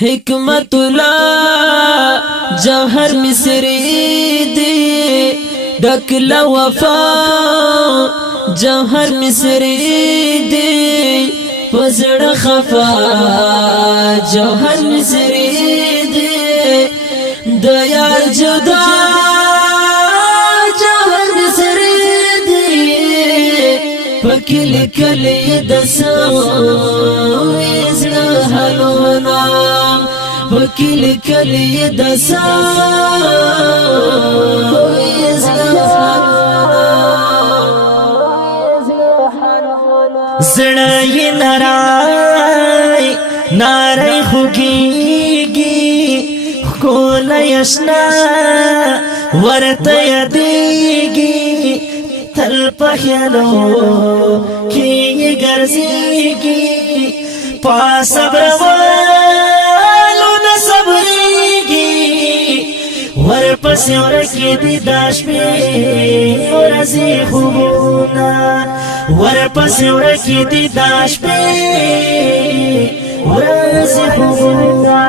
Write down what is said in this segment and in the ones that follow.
حکمت الله جوهر مصری دی ډکل وفا جوهر مصری دی پزړه خفا جوهر مصری دی د یار جدا جوهر مصری دی پکل کلی د سو زړه حلونا وکیل کلی دسا زړی نرائی ناری خوگیگی کول یشنا ورت یدیگی تل پخیلو کی گرزیگی پا صبر ورپسې ورکی دی داش پی ورزی خوبونا ورپسې ورکی دی داش پی ورزی خوبونا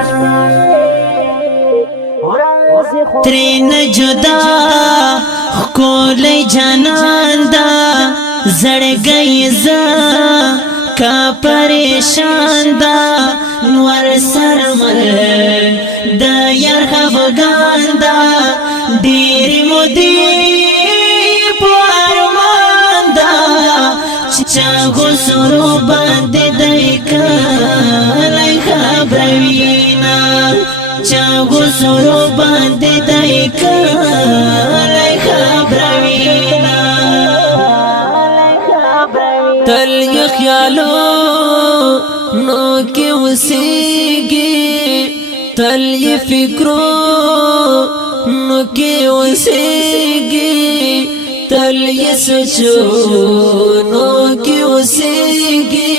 ترین جدا کولی جانان دا زړګی زا کا پریشان دا نور سرمل د یار خفګان دا ډېرې مودې په ارمان دا چاغو سرو باندې دی کلی خبروینا چاغو سرو باندې دی کلی خبروینا تل یې خیالو نو کې اوسېږي تل یې فکرو نو کې اوسېږي تل یې سوچو نو کې اوسېږي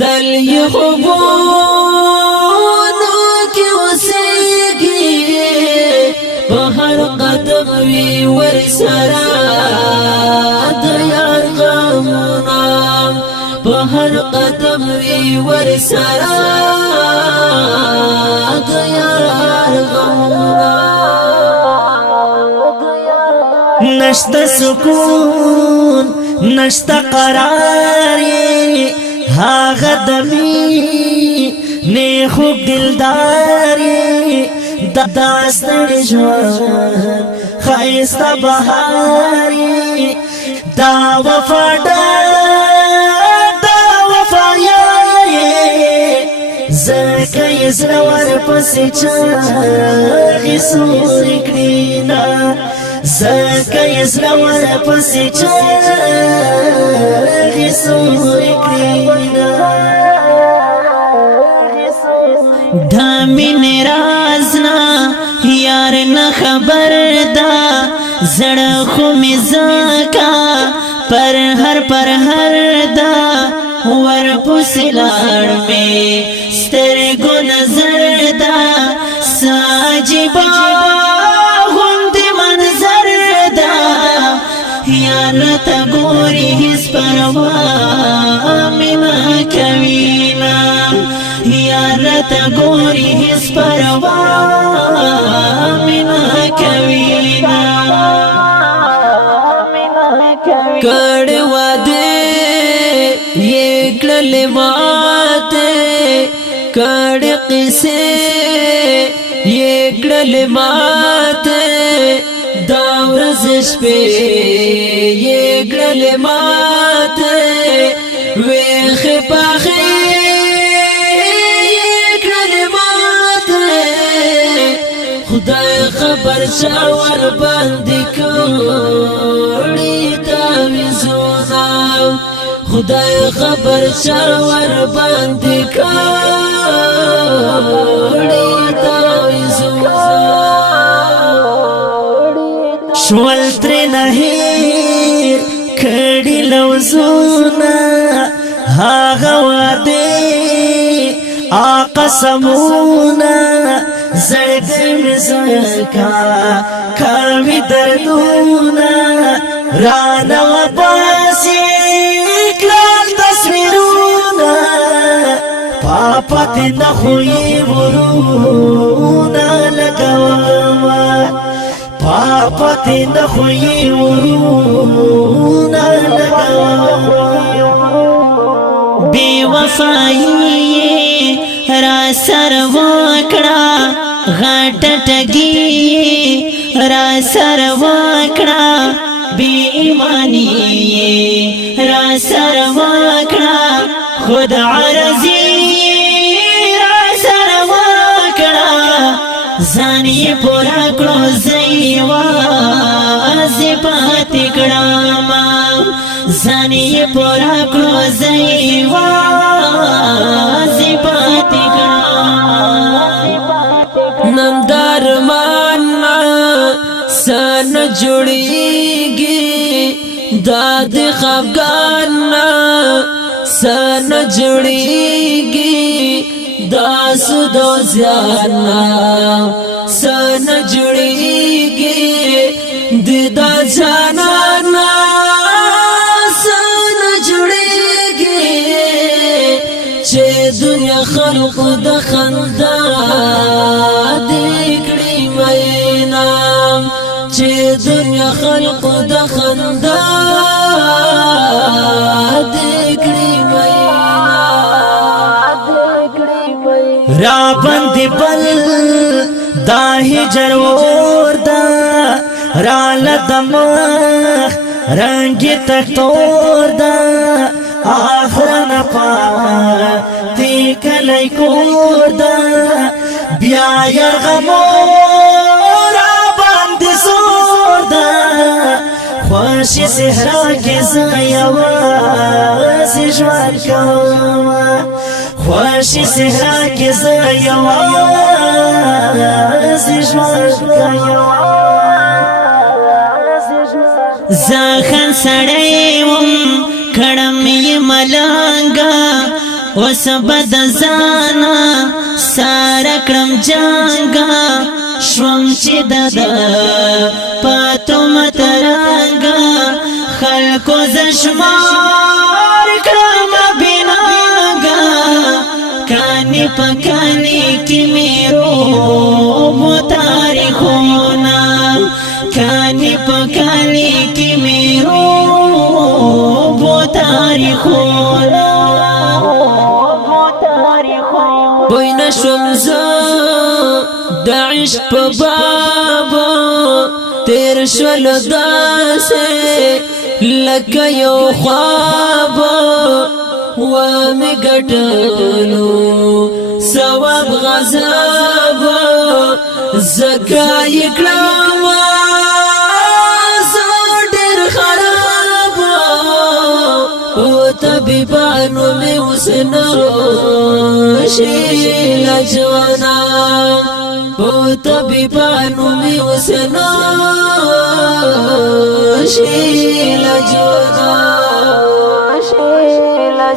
تل یې خوبو نو کې اوسېږي په هر قدم وي ورسره د یار غمونه په هر قدم وی ورسره د یار غمونه نشته سکون نشته قرار هغه دمی نه خوب دلدار د داستړ ژوند ښایسته بهار دا زکه یې زړه ورپسې چاغې سورې کړینا زکه یې زړه ورپسې چاغې سورې کړینا دا مینې راز نه یار نه خبر دا زړه خو مې ځکه پر هر دا ورپسې لاړ مې سترګو نظر دا ساجبا غوندې منظر دا یار ته ګوري هیڅ پروا مې نه کوي نه یار ته ګوري هیڅ پروا مې نه کوي نه کړه واده یہ کړل ماته کړه قصه یہ کړل ماته دا ورځ شپه یہ کړل ماته وې خپاخه یہ کړل ماته خدای خبر شاور باندې کوړی تا وزونا خدای خبر شاور باندې کړی تا وزونا شول تر نه کړي لوزونا هغه واده قسمونا زړګم زکا کوي دردونا رانا وباسي کلال تصویرونا پاپا نخوی ورونا لگواما پاپت نخوی ورونا لگواما بی وفایی را سر وکڑا غٹ ٹگی را سر وکڑا بی ایمانی را سر وکڑا خود عرضی را سر وکڑا زانی پورا کڑو زیوازی پاتی کڑاما زانی پورا کڑو زیوازی پاتی کڑاما نمدار مانا سن جڑیگی داد خفگانا سن جڑیگی داس دو زیانا سن جڑیگی دیدا جانانا سن جڑیگی چه دنیا خلق دخندا دیکڑی مینام چه دنیا خلق دخندا دیکڑی مینام را بندی بل دا ہجر وردا را لدمخ رنگی تکتور دا آخرن پا تیکلی کور دا بیا یرغمور آباند زور دا خوشی صحرا کی زیواز جوان کوا خوشی صحرا کی زیواز جوان کوا زخن سڑیوم کڑم ی ملانگا وس بد زانا سارا کڑم جانگا شوم چی دادا پاتو مترانگا خلقو زشمار کڑم بینانگا کانی پکانی کی میرو تاریخونا کانی پکانی کی میرو تاریخونا بوی نشوم زو دا عشق پا بابو تیر شول داسے لکا یو خوابو وامی گٹلو سواب غزابو زکای کلام طبیبانو میں اسنا شیل جوانا او طبیبانو میں اسنا شیل جوانا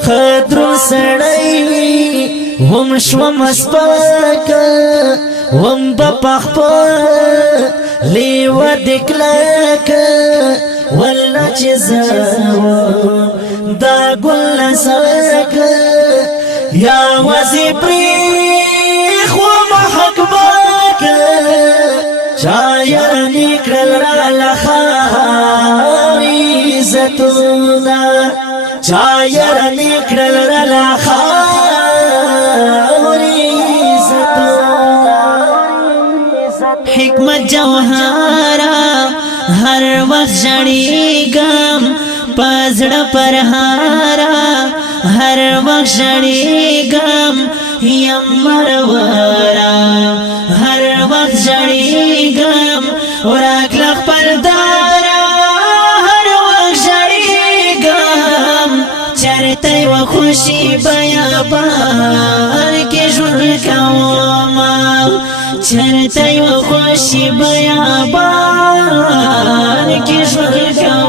خدرو سڑی هم شوم اسپاک هم بپخپا لیو دکلاک والله چې زاو دا ګل ساک یا وزي پریخ و محق باک شایر نکل را لخاوی عزتونا شایر نکل را لخاوی عزتونا حکمت جوہارا ہر وقت جڑیگم پزڑ پر ہارا ہر وقت جڑیگم یم مرورا ہر وقت جڑیگم اور اکلق پر دارا ہر وقت جڑیگم چرتے و خوشی بیابان کی جڑ کوما چرتے و خوشی بیابان کی جڑ کوما